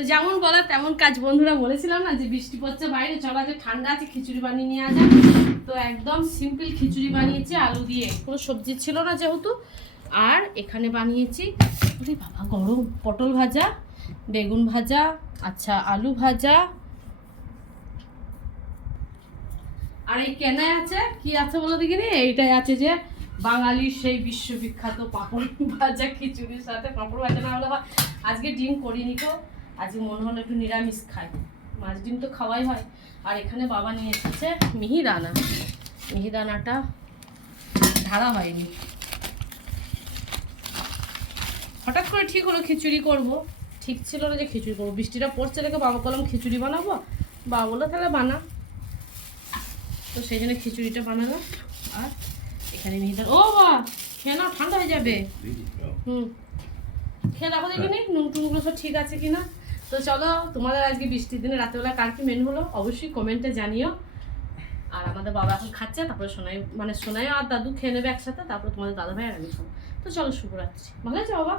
তো যেমন বলা তেমন কাজ বন্ধুরা, বলেছিলাম না যে বৃষ্টি পড়ছে বাইরে, চলো যে ঠান্ডা আছে খিচুড়ি বানিয়ে নিয়ে আসা। তো একদম সিম্পল খিচুড়ি বানিয়েছি আলু দিয়ে, কোনো সবজি ছিল না যেহেতু। আর এখানে বানিয়েছি আরে বাবা গরম, পটল ভাজা, বেগুন ভাজা, আচ্ছা আলু ভাজা, আর এই কেনা আছে কি আছে বলো দেখিনি, এইটাই আছে যে বাঙালির সেই বিশ্ববিখ্যাত পাঁপড় ভাজা, খিচুড়ির সাথে পাঁপড় ভাজা না হলে হয়। আজকে ডিম করিনি তো, আজকে মনে হলো একটু নিরামিষ খাই, মাছ ডিম তো খাওয়াই হয়। আর এখানে বাবা নিয়ে এসেছে মিহিদানা, মিহিদানাটা ঢালা হয়নি, হঠাৎ করে ঠিক হলো খিচুড়ি করব, ঠিক ছিল না যে খিচুড়ি করবো, বৃষ্টিটা পড়ছে দেখে বাবা বললাম খিচুড়ি বানাবো, বাবা বললো তাহলে বানা, তো সেই জন্য খিচুড়িটা বানালাম। আর এখানে মিহিদানা, ও বা খেয়ে নাও ঠান্ডা হয়ে যাবে, খেয়ে দেখো দেখিনি নুন টুনগুলো সব ঠিক আছে কিনা। তো চলো, তোমাদের আজকে বৃষ্টির দিনে রাতেবেলা কার কি মেনু হলো অবশ্যই কমেন্টে জানিও। আর আমাদের বাবা এখন খাচ্ছে, তারপরে সোনাই মানে সোনাই আর দাদু খেয়ে নেবে একসাথে, তারপরে তোমাদের দাদা ভাই আর আমি খাবো। তো চলো শুভরাত্রি, ভালো আছে বাবা।